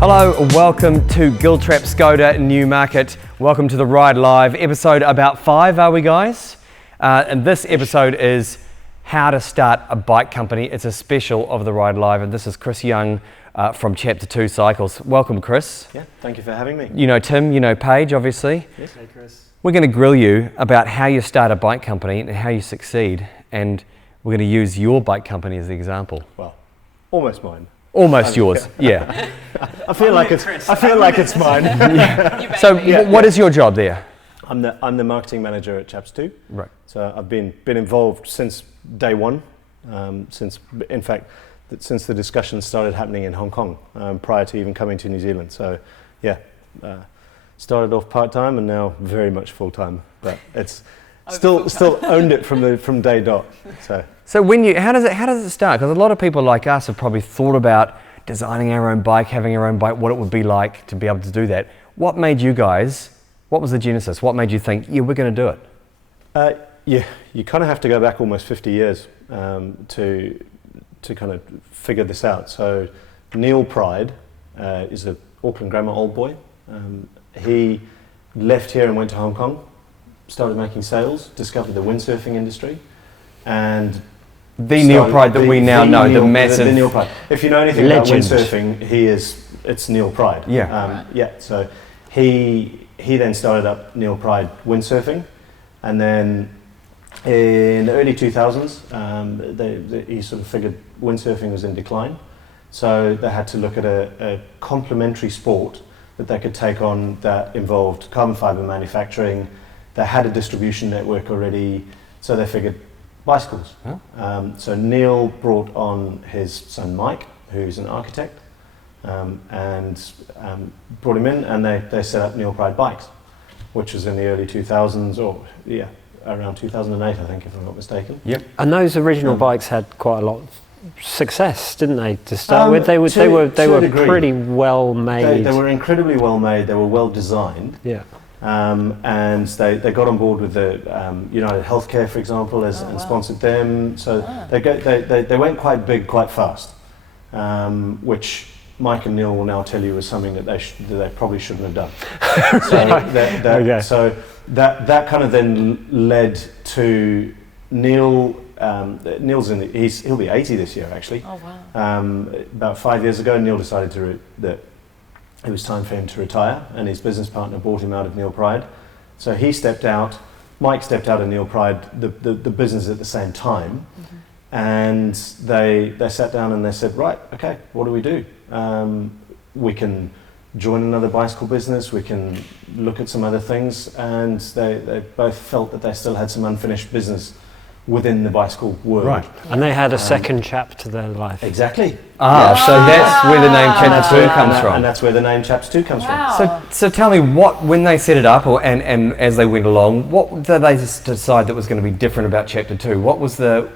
Hello, welcome to Giltrap Skoda Newmarket. Welcome to the Ride Live, episode about 5, are we guys? And this episode is how to start a bike company. It's a special of the Ride Live, and this is Chris Young from Chapter 2 Cycles. Welcome, Chris. Yeah, thank you for having me. You know Tim, you know Paige, obviously. Yes. Hey, Chris. We're going to grill you about how you start a bike company and how you succeed, and we're going to use your bike company as the example. Well, almost mine. Almost yours, yeah. I feel like it's mine. Yeah. So, what is your job there? I'm the marketing manager at Chapter 2. Right. So I've been involved since day one. Since the discussion started happening in Hong Kong, prior to even coming to New Zealand. So, yeah, started off part time and now very much full time. But it's still owned it from day dot. So how does it start? Because a lot of people like us have probably thought about designing our own bike, having our own bike, what it would be like to be able to do that. What made you guys? What was the genesis? What made you think, yeah, we're going to do it? You kind of have to go back almost 50 years to kind of figure this out. So Neil Pride is an Auckland grammar old boy. He left here and went to Hong Kong, started making sales, discovered the windsurfing industry, and the Neil Pride that we now know, the massive the Neil Pride. If you know anything legend. about windsurfing, it's Neil Pride. Yeah. So he then started up Neil Pride Windsurfing, and then in the early 2000s, he sort of figured windsurfing was in decline, so they had to look at a complementary sport that they could take on that involved carbon fiber manufacturing. They had a distribution network already, so they figured bicycles. Huh? So Neil brought on his son Mike, who's an architect, and brought him in, and they set up Neil Pride Bikes, which was in the early 2000s, or around 2008, I think, if I'm not mistaken. Yep. And those original bikes had quite a lot of success, didn't they? To start with, they were pretty well made. They were incredibly well made. They were well designed. Yeah. And they got on board with the United Healthcare, for example, and sponsored them. So they went quite big, quite fast, which Mike and Neil will now tell you was something that they probably shouldn't have done. So that kind of then led to Neil. He'll be 80 this year, actually. Oh wow! About 5 years ago, Neil decided that it was time for him to retire, and his business partner bought him out of Neil Pride. So he stepped out, Mike stepped out of Neil Pride, the business at the same time, and they sat down and they said, right, okay, what do we do? We can join another bicycle business, we can look at some other things, and they both felt that they still had some unfinished business within the bicycle world. Right. And they had a second chapter to their life. Exactly. So that's where the name Chapter 2 comes from. And that's where the name Chapter 2 comes from. So tell me, when they set it up, and as they went along, what did they decide that was going to be different about Chapter 2? What was their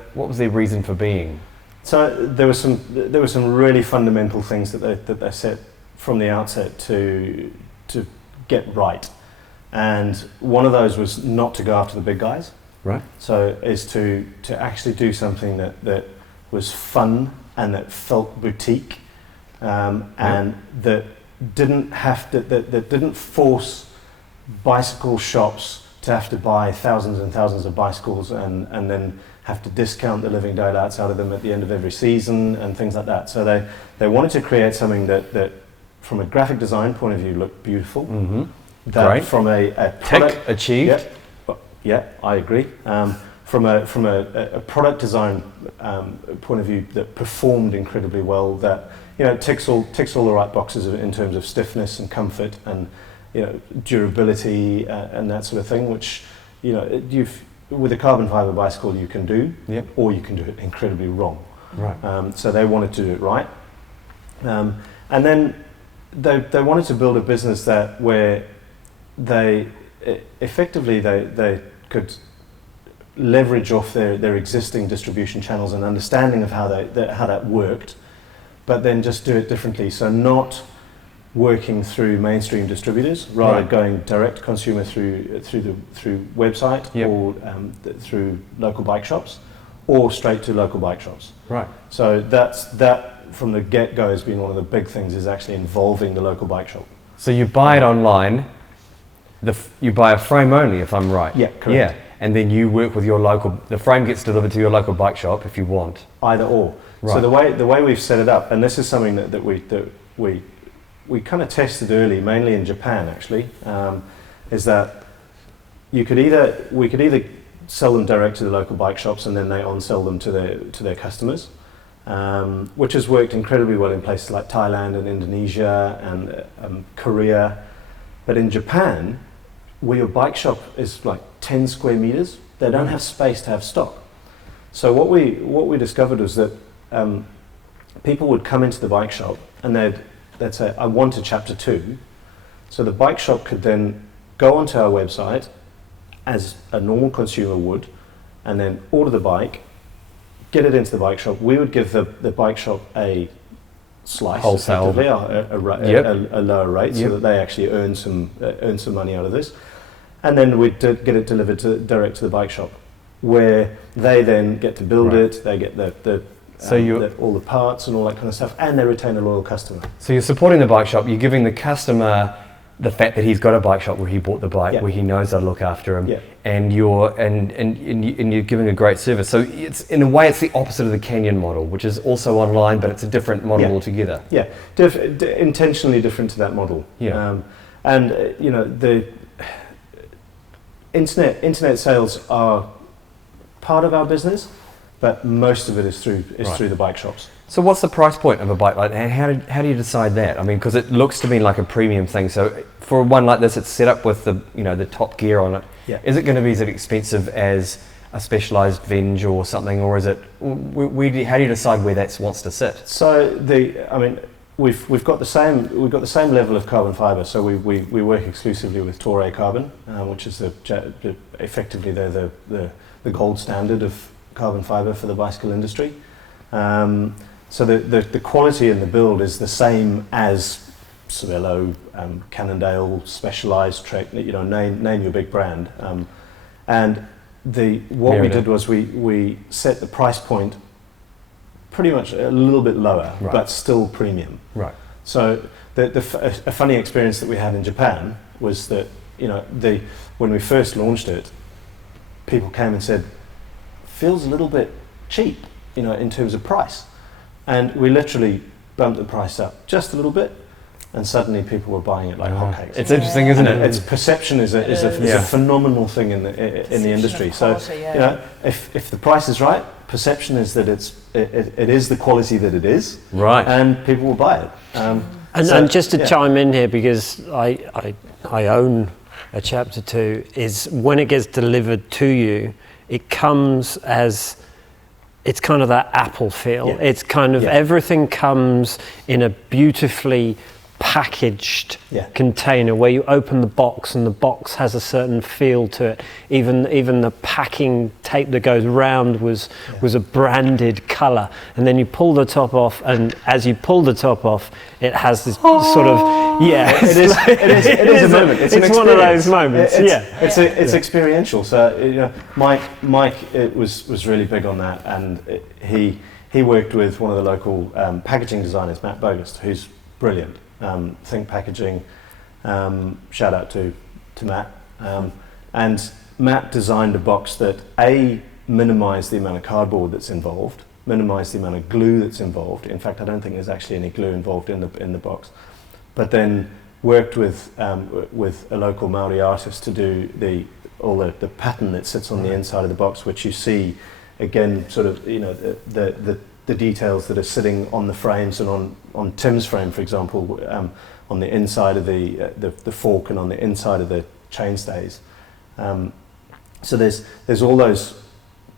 reason for being? So there were some really fundamental things that they set from the outset to get right, and one of those was not to go after the big guys. Right. So is to actually do something that was fun and that felt boutique, and that didn't force bicycle shops to have to buy thousands and thousands of bicycles and then have to discount the living daylights out of them at the end of every season and things like that. So they wanted to create something that from a graphic design point of view looked beautiful. Mm-hmm. That Great. From a product, tick achieved. Yeah, I agree. From a product design point of view, that performed incredibly well. That ticks all the right boxes in terms of stiffness and comfort and durability and that sort of thing. Which with a carbon fiber bicycle you can do, or you can do it incredibly wrong. Right. So they wanted to do it right, and then they wanted to build a business where they effectively they could leverage off their existing distribution channels and understanding of how that worked, but then just do it differently. So not working through mainstream distributors, rather going direct to consumer through website or through local bike shops, or straight to local bike shops. Right. So that from the get-go has been one of the big things, is actually involving the local bike shop. So you buy it online, you buy a frame only, if I'm right. Yeah, correct. Yeah, and then you work with your local, the frame gets delivered to your local bike shop if you want. Either or. Right. So the way we've set it up, and this is something that we kind of tested early, mainly in Japan actually, is that we could either sell them direct to the local bike shops and then they on-sell them to their customers, which has worked incredibly well in places like Thailand and Indonesia and Korea. But in Japan, where your bike shop is like 10 square meters, they don't have space to have stock. So what we discovered was that people would come into the bike shop and they'd say, I want a Chapter 2. So the bike shop could then go onto our website as a normal consumer would, and then order the bike, get it into the bike shop. We would give the bike shop a slice, wholesale, a lower rate, so that they actually earn some money out of this, and then we'd get it delivered direct to the bike shop, where they then get to build it. They get all the parts and all that kind of stuff, and they retain a loyal customer. So you're supporting the bike shop. You're giving the customer the fact that he's got a bike shop where he bought the bike, where he knows they'll look after him, and you're giving a great service. So it's, in a way, it's the opposite of the Canyon model, which is also online, but it's a different model altogether. Yeah, intentionally different to that model. Yeah. The internet sales are part of our business, but most of it is through the bike shops. So what's the price point of a bike like that, and how do you decide that? I mean, because it looks to me like a premium thing. So for one like this, it's set up with the top gear on it. Yeah. Is it going to be as expensive as a Specialized Venge or something, or is it? How do you decide where that wants to sit? So we've got the same level of carbon fiber. So we work exclusively with Toray carbon, which is effectively the gold standard of carbon fiber for the bicycle industry. So the quality in the build is the same as Cervelo, Cannondale, Specialized, Trek, name your big brand. And what we did was we set the price point pretty much a little bit lower, but still premium. Right. So a funny experience that we had in Japan was that when we first launched it, people came and said, feels a little bit cheap, in terms of price. And we literally bumped the price up just a little bit, and suddenly people were buying it like hotcakes. It's interesting, isn't it? It's perception is a phenomenal thing in the industry. Quality, if the price is right, perception is that it is the quality that it is, right, and people will buy it. And just to chime in here, because I own a Chapter 2, is when it gets delivered to you, it comes as, it's kind of that Apple feel. Yeah. It's kind of everything comes in a beautifully packaged container where you open the box and the box has a certain feel to it. Even the packing tape that goes round was a branded colour, and then you pull the top off, and as you pull the top off, it has this sort of it is a moment. It's one of those moments. It's experiential. So Mike was really big on that, and he worked with one of the local packaging designers, Matt Bogus, who's brilliant. Think Packaging, shout out to Matt. And Matt designed a box that minimised the amount of cardboard that's involved, minimised the amount of glue that's involved. In fact, I don't think there's actually any glue involved in the box. But then worked with a local Maori artist to do all the pattern that sits on the inside of the box, which you see again, sort of the details that are sitting on the frames, and on Tim's frame, for example, on the inside of the fork and on the inside of the chainstays. So there's all those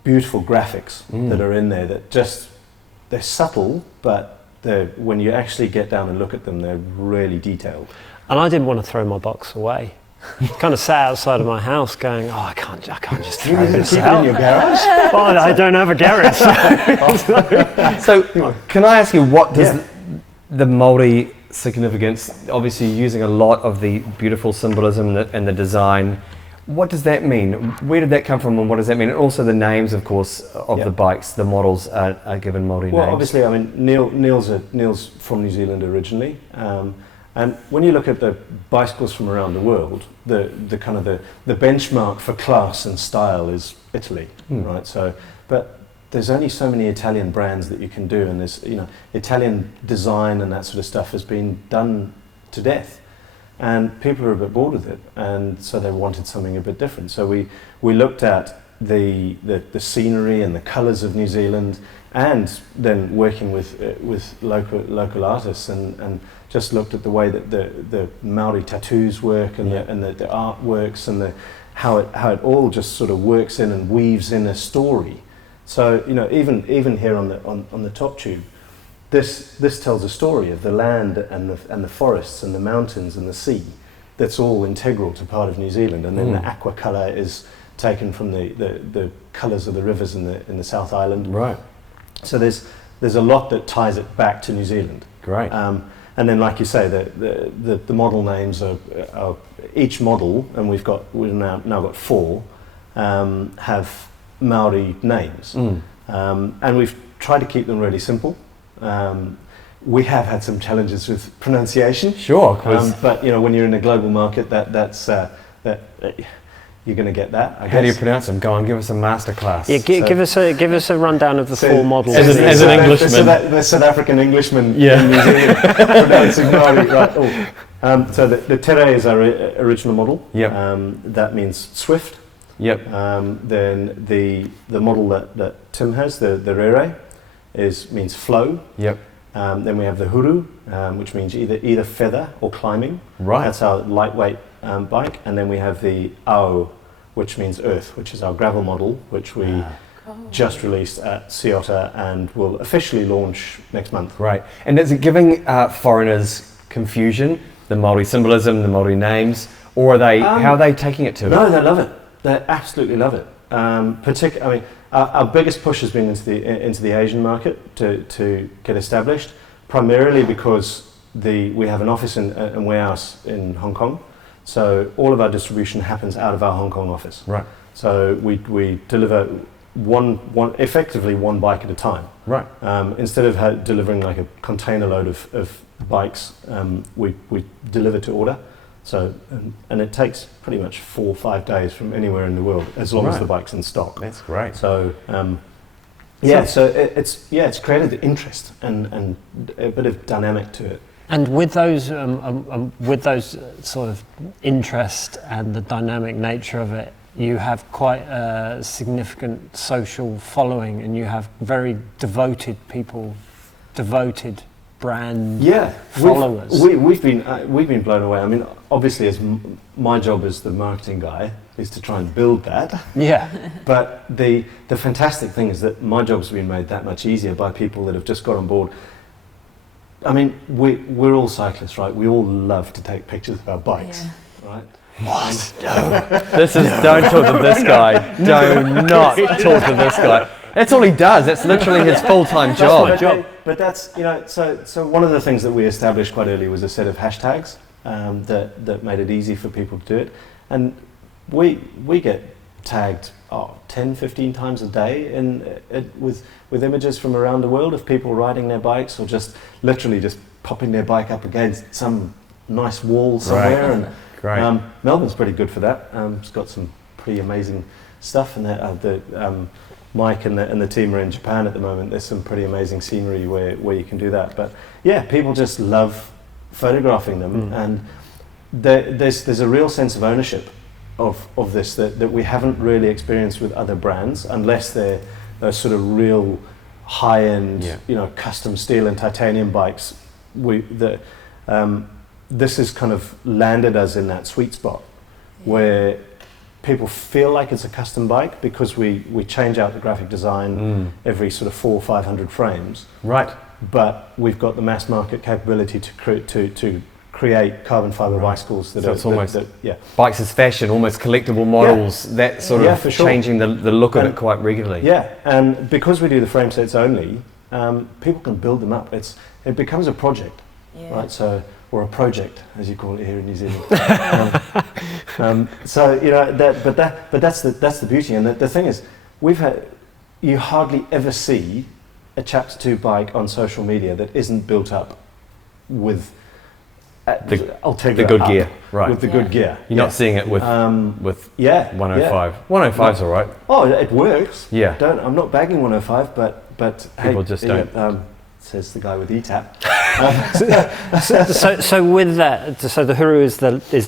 beautiful graphics that are in there that they're subtle, but when you actually get down and look at them, they're really detailed. And I didn't want to throw my box away. Kind of sat outside of my house going, I can't just throw this out. In your garage? Well, I don't have a garage. So can I ask you, what does the Maori significance, obviously using a lot of the beautiful symbolism and the design, What does that mean? Where did that come from, and what does that mean? And also the names, of course, of the bikes, the models are given Maori names. Well, obviously, I mean, Neil's from New Zealand originally, and when you look at the bicycles from around the world, the kind of the benchmark for class and style is Italy, right? So, but there's only so many Italian brands that you can do, and there's, you know, Italian design and that sort of stuff has been done to death. And people are a bit bored with it, and so they wanted something a bit different. So we looked at the scenery and the colours of New Zealand, and then working with local artists, and just looked at the way that the Maori tattoos work, and the art works, and how it all just sort of works in and weaves in a story. So, you know, even here on the top tube, This tells a story of the land and the forests and the mountains and the sea. That's all integral to part of New Zealand. And then the aqua colour is taken from the colours of the rivers in the South Island. Right. So there's a lot that ties it back to New Zealand. Great. And then, like you say, the model names are each model, and we've now got 4, have Maori names, and we've tried to keep them really simple. We have had some challenges with pronunciation. Sure, but you know, when you're in a global market, that's you're going to get that. How do you pronounce them? Go on, give us a masterclass. Yeah, give us a rundown of the 4 models. As an Englishman, the South African Englishman in New Zealand pronouncing Maori, right? So the Tere is our original model. Yep. That means swift. Yep. Then the model that Tim has, the Rere, means flow. Yep. Then we have the Huru, which means either feather or climbing. Right. That's our lightweight bike. And then we have the Ao, which means earth, which is our gravel model, which we just released at Skoda and will officially launch next month. Right. And is it giving foreigners confusion, the Maori symbolism, the Maori names, or are they how are they taking it to? No, they love it. They absolutely love it. I mean, our biggest push has been into the Asian market to get established, primarily because we have an office and warehouse in Hong Kong, so all of our distribution happens out of our Hong Kong office. Right. So we deliver effectively one bike at a time. Right. Instead of delivering like a container load of bikes, we deliver to order. So, and it takes pretty much 4 or 5 days from anywhere in the world, as long as the bike's in stock. That's great. So, it's created interest and a bit of dynamic to it. And with those sort of interest and the dynamic nature of it, you have quite a significant social following, and you have very devoted people, devoted brand followers. We've been blown away. I mean, obviously, as my job as the marketing guy is to try and build that. Yeah. But the fantastic thing is that my job's been made that much easier by people that have just got on board. I mean, we're all cyclists, right? We all love to take pictures of our bikes, right? What? No. Don't talk to this guy. Do not talk to this guy. That's all he does. That's literally his full-time job. But that's, you know, so one of the things that we established quite early was a set of hashtags that made it easy for people to do it. And we get tagged 10, 15 times a day with images from around the world of people riding their bikes, or just literally just popping their bike up against some nice wall somewhere. Right. And Great. Melbourne's pretty good for that. It's got some pretty amazing stuff, and Mike and the team are in Japan at the moment. There's some pretty amazing scenery where you can do that. But yeah, people just love photographing them, and there's a real sense of ownership of this that we haven't really experienced with other brands, unless they're sort of real high-end, custom steel and titanium bikes. This has kind of landed us in that sweet spot where people feel like it's a custom bike, because we change out the graphic design every sort of 400 or 500 frames. Right. But we've got the mass market capability to create carbon fiber bicycles that bikes as fashion, almost collectible models, that sort of changing the look of it quite regularly. Yeah, and because we do the frame sets only, people can build them up. It becomes a project, right? So, or a project, as you call it here in New Zealand. So but that's the beauty, and the thing is, you hardly ever see a Chapter 2 bike on social media that isn't built up with the good gear, right? With the good gear. You're not seeing it with 105. 105's all right. Oh, it works. Yeah. I'm not bagging 105, but people hey, just don't. Says the guy with ETAP. So with that, so the Huru is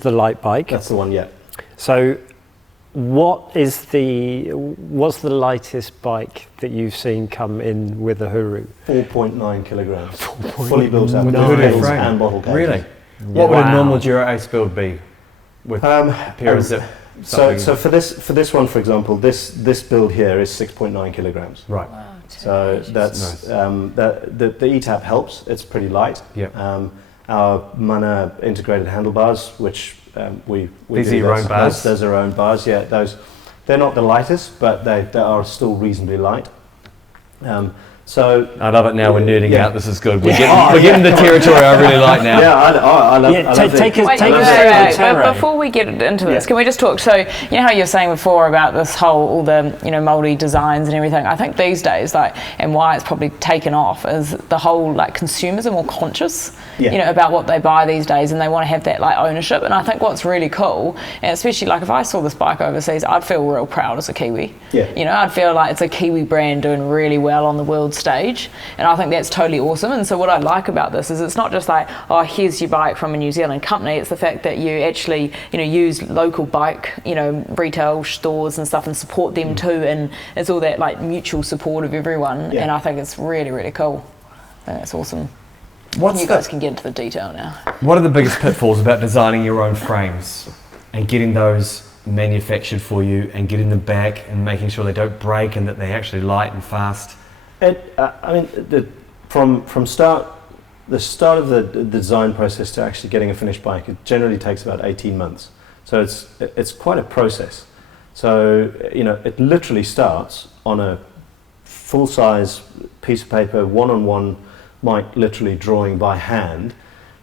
the light bike. That's the one. Yeah. So what's the lightest bike that you've seen come in with a Huru? 4.9 kilograms. Fully built up with the wheels frame. and bottle cages. Really? What would a normal Dura Ace build be with a pair of zip? So for this one, for example, this build here is 6.9 kilograms. Right. Wow, So that's nice. the ETAP helps. It's pretty light. Yeah. Our Mana integrated handlebars, which we These do are your own bars? Those are our own bars. Yeah, they're not the lightest, but they are still reasonably light. So I love it now. We're nerding yeah. out. This is good. We're getting the territory I really like now. Yeah, I love take it. us But before we get into this, Yeah. can we just talk? So you know how you were saying before about this whole all the Maori designs and everything. I think these days, and why it's probably taken off is the whole consumers are more conscious, Yeah. about what they buy these days, and they want to have that ownership. And I think what's really cool, and especially if I saw this bike overseas, I'd feel real proud as a Kiwi. Yeah. I'd feel like it's a Kiwi brand doing really well on the world stage, and I think that's totally awesome. And so what I like about this is it's not just here's your bike from a New Zealand company. It's the fact that you actually use local bike retail stores and stuff and support them too, and it's all that mutual support of everyone. Yeah. And I think it's really, really cool. I think that's awesome. You guys can get into the detail now. What are the biggest pitfalls about designing your own frames and getting those manufactured for you and getting them back and making sure they don't break and that they're actually light and fast? From the start of the design process to actually getting a finished bike, it generally takes about 18 months. So it's quite a process. So it literally starts on a full-size piece of paper, one-on-one. Mike literally drawing by hand.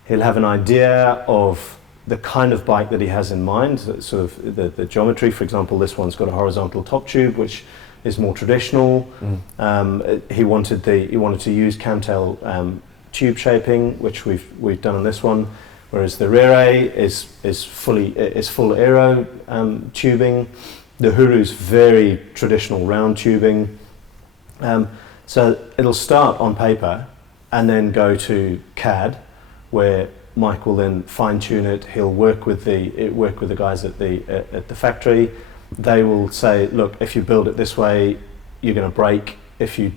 He'll have an idea of the kind of bike that he has in mind, sort of the geometry. For example, this one's got a horizontal top tube, which is more traditional. He wanted to use camtail tube shaping, which we've done on this one. Whereas the rear is full aero tubing. The Huru's very traditional round tubing. So it'll start on paper and then go to CAD, where Mike will then fine-tune it. He'll work with the guys at the factory. They will say, look, if you build it this way, you're going to break. If you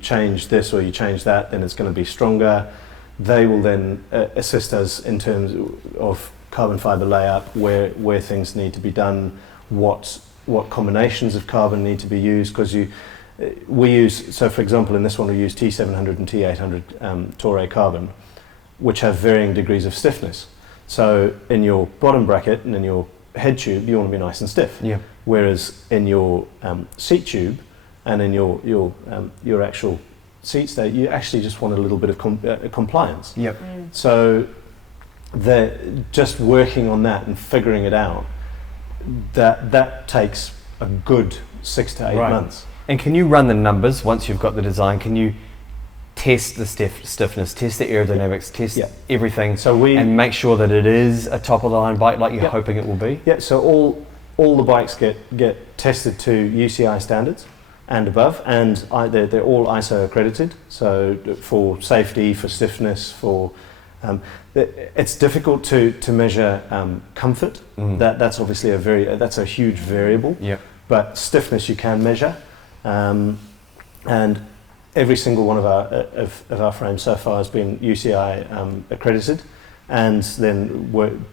change this or you change that, then it's going to be stronger. They will then assist us in terms of carbon fiber layout, where things need to be done, what combinations of carbon need to be used, because we use, so for example in this one we use T700 and T800 Toray carbon, which have varying degrees of stiffness. So in your bottom bracket and in your head tube you want to be nice and stiff. Yeah. Whereas in your seat tube and in your actual seat state, you actually just want a little bit of compliance. Yep. So they're just working on that and figuring it out. That takes a good 6 to 8 months. And can you run the numbers once you've got the design? Can you test the stiffness, test the aerodynamics, test everything, and make sure that it is a top of the line bike like you're hoping it will be? Yeah. So all the bikes get tested to UCI standards and above, and they're all ISO accredited. So for safety, for stiffness, for it's difficult to measure comfort. That's obviously that's a huge variable. Yeah. But stiffness you can measure. And every single one of our frames so far has been UCI accredited, and then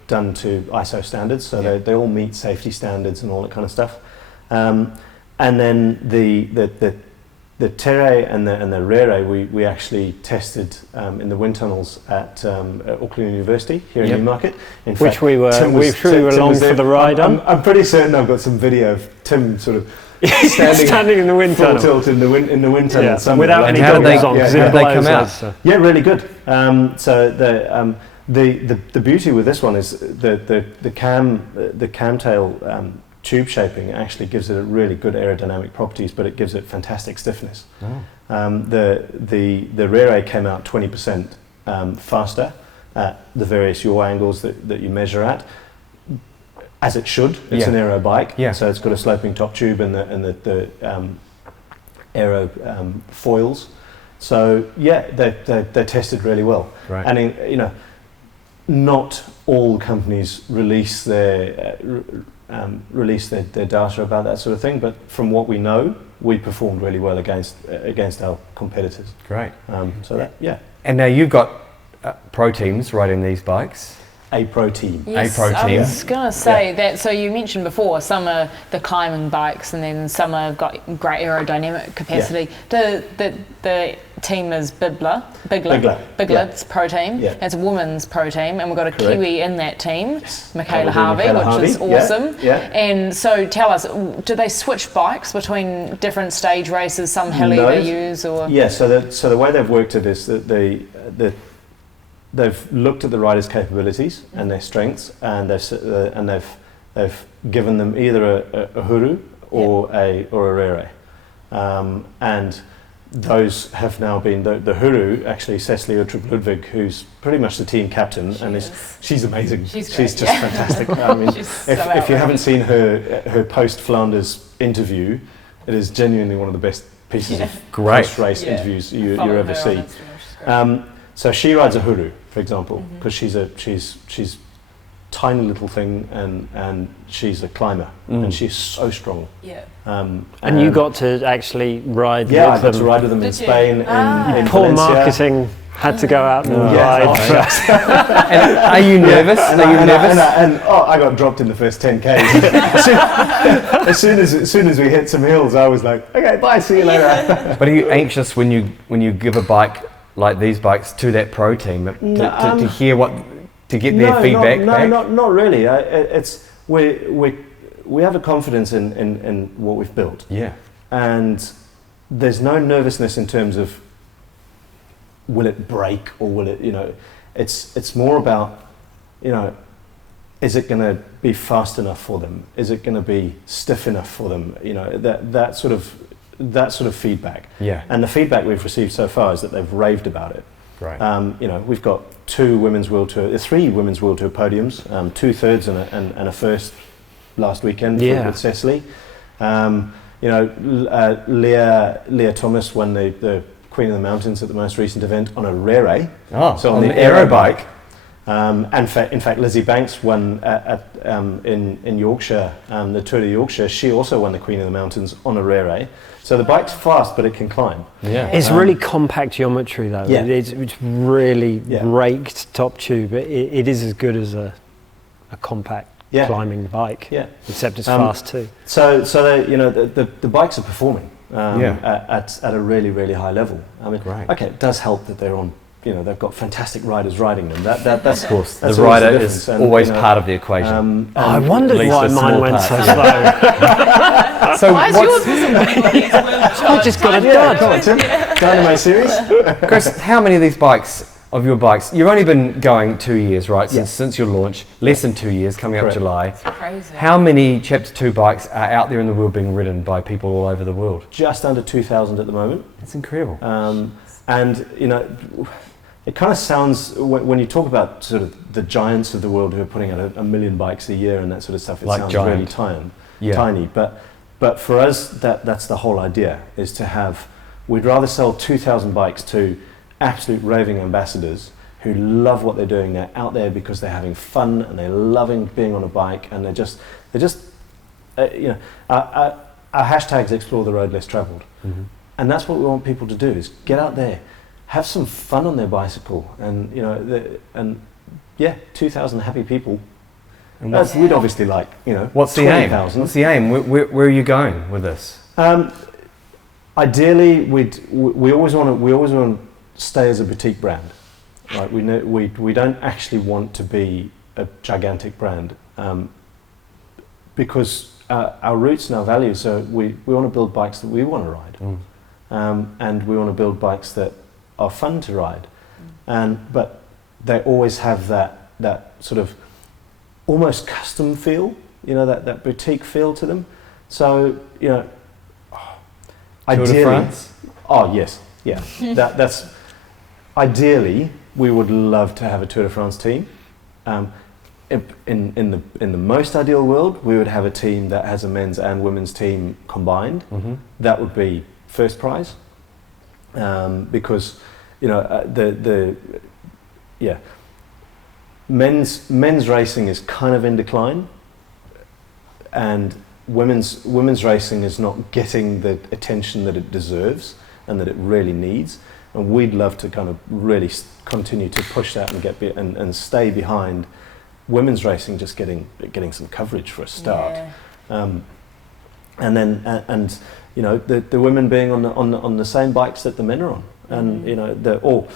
done to ISO standards. So they all meet safety standards and all that kind of stuff. And then the Tere and the Rere we actually tested in the wind tunnels at Auckland University here in Newmarket. In fact, we were along for the ride on. I'm pretty certain I've got some video of Tim sort of standing in the wind tunnel, tilt in the wind tunnel, without any goggles on. How did they come out? Yeah, really good. So The beauty with this one is the camtail tube shaping actually gives it a really good aerodynamic properties, but it gives it fantastic stiffness. The rear A came out 20% faster at the various yaw angles that you measure at, as it should. It's an aero bike, so it's got a sloping top tube and the aero foils. So they tested really well. Right. And not all companies release their data about that sort of thing, but from what we know, we performed really well against our competitors. Great. And now you've got pro teams riding these bikes. A pro team. Yes, a pro team. I was going to say that. So you mentioned before, some are the climbing bikes, and then some have got great aerodynamic capacity. The team is Bigler. It's pro team. Yeah. It's a women's pro team, and we've got a Correct. Kiwi in that team, Yes. Michaela Harvey, which is awesome. Yeah. And so tell us, do they switch bikes between different stage races? Some hilly they use, or So the way they've worked it is that they've looked at the riders' capabilities and their strengths, and they've given them either a huru or a rere, and those have now been the huru. Actually, Cecily Uttrup Ludwig, who's pretty much the team captain, she's amazing. She's just fantastic. I mean, if you haven't seen her post Flanders interview, it is genuinely one of the best pieces of post race interviews you ever see. So she rides a huru, for example, because she's tiny little thing, and she's a climber, and she's so strong. Yeah. And you got to actually ride with them. Yeah, I got to ride with them in Spain, in Poor Valencia. marketing had to go out and ride. And are you nervous? And I got dropped in the first 10 Ks. as soon as we hit some hills, I was like, okay, bye, see you later. But are you anxious when you give a bike like these bikes to that pro team to hear to get their feedback? Not really. We have a confidence in what we've built. Yeah. And there's no nervousness in terms of will it break or will it, it's more about, is it going to be fast enough for them? Is it going to be stiff enough for them? That sort of feedback. Yeah. And the feedback we've received so far is that they've raved about it. Right. We've got 3 women's World Tour podiums, 2 thirds and a first last weekend with Cecily. Leah Thomas won the Queen of the Mountains at the most recent event on a rere, so on the aero bike. And in fact, Lizzie Banks won in Yorkshire, the Tour de Yorkshire. She also won the Queen of the Mountains on a rere. So the bike's fast, but it can climb. Yeah, it's really compact geometry though. Yeah. It's really raked top tube. It is as good as a compact climbing bike. Yeah, except it's fast too. So the bikes are performing at a really, really high level. I mean, okay, it does help that they're on. They've got fantastic riders riding them. That's of course. That's the rider is always part of the equation. I wondered why mine went so slow. So why is yours I just got it done. Come on, Tim. Dynamo series. Chris, how many of your bikes? You've only been going 2 years, right? Since your launch, less than 2 years, coming up July. That's crazy. How many Chapter 2 bikes are out there in the world being ridden by people all over the world? Just under 2,000 at the moment. That's incredible. And it kind of sounds, when you talk about sort of the giants of the world who are putting out a million bikes a year and that sort of stuff, it sounds really tiny. But for us, that's the whole idea, is to have, we'd rather sell 2,000 bikes to absolute raving ambassadors who love what they're doing. They're out there because they're having fun and they're loving being on a bike, and our hashtag's explore the road less travelled. Mm-hmm. And that's what we want people to do, is get out there, have some fun on their bicycle, and 2,000 happy people. And we'd obviously like, what's the 20,000. aim? What's the aim? Where are you going with this? Ideally, we always want to stay as a boutique brand, right? We don't actually want to be a gigantic brand, because our roots and our values. So we want to build bikes that we want to ride, and we want to build bikes that are fun to ride, but they always have that sort of almost custom feel, that boutique feel to them. So, Tour de France? Oh yes, yeah. That's ideally we would love to have a Tour de France team. In the most ideal world, we would have a team that has a men's and women's team combined. Mm-hmm. That would be first prize, because men's racing is kind of in decline, and women's racing is not getting the attention that it deserves and that it really needs. And we'd love to kind of really continue to push that and and stay behind women's racing, just getting some coverage for a start. Yeah. And then the women being on the same bikes that the men are on, and they're all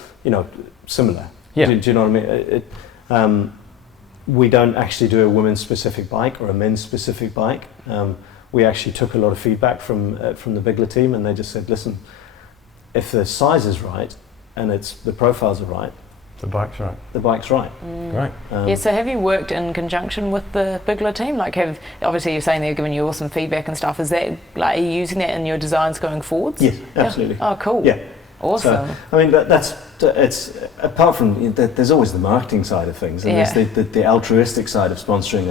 similar. Yeah. Do you know what I mean? We don't actually do a women's specific bike or a men's specific bike. We actually took a lot of feedback from the Bigler team, and they just said, listen, if the size is right and the profiles are right, The bike's right. the bike's right. Great. So have you worked in conjunction with the Bigler team? Like, obviously you're saying they're giving you awesome feedback and stuff. Is that, like, are you using that in your designs going forwards? Yes, absolutely. Yeah. Oh, cool. Yeah. Awesome. So, I mean, it's apart from there's always the marketing side of things, and there's the altruistic side of sponsoring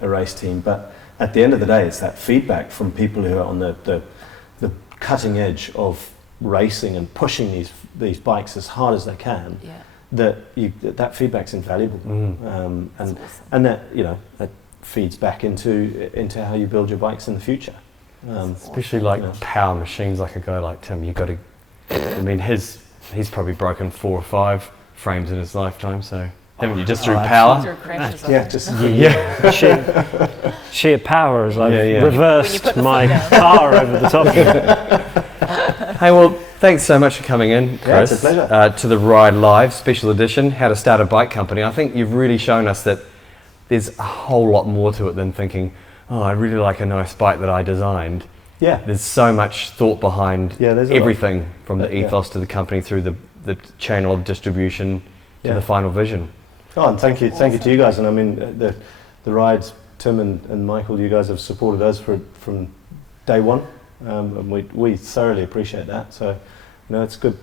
a race team. But at the end of the day, it's that feedback from people who are on the cutting edge of racing and pushing these bikes as hard as they can. Yeah. That feedback's invaluable, and awesome. and that that feeds back into how you build your bikes in the future. Especially like power machines, like a guy like Tim. You got to. I mean, he's probably broken 4 or 5 frames in his lifetime. So haven't you, just through power? Through crashes, Yeah, just Sheer power as I've When you reversed put the my foot down. car over the top of it. Hey, well, thanks so much for coming in, Chris. Yeah, it's a pleasure. To the Ride Live special edition, How to Start a Bike Company. I think you've really shown us that there's a whole lot more to it than thinking, oh, I really like a nice bike that I designed. Yeah. There's so much thought behind there's a everything from the Yeah. ethos to the company through the channel of distribution to Yeah. the final vision. Oh, and thank you to you guys. And I mean, the rides, Tim and Michael, you guys have supported us from day one, and we thoroughly appreciate that. So, it's good.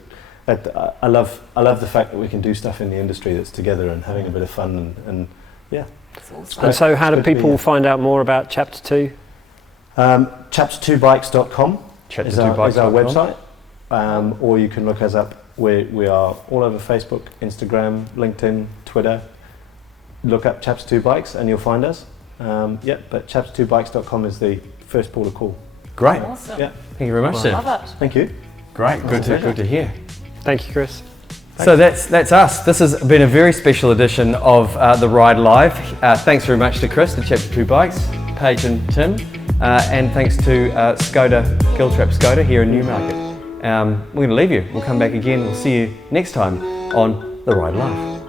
I love the fact that we can do stuff in the industry that's together and having a bit of fun and yeah. And so how do Good to be people here. find out more about Chapter 2? Chapter2bikes.com is our Chapter2bikes.com. website, or you can look us up. We are all over Facebook, Instagram, LinkedIn, Twitter. Look up Chapter2 Bikes and you'll find us. But chapter2bikes.com is the first port of call. Great. Awesome. Yeah, Thank you very much, sir. Love it. thank you. Great. Good to hear. Thank you, Chris. So that's us. This has been a very special edition of the Ride Live. Thanks very much to Chris, to Chapter2 Bikes, Paige and Tim, and thanks to Skoda, Giltrap Skoda here in Newmarket. We're going to leave you. We'll come back again. We'll see you next time on the Ride Live.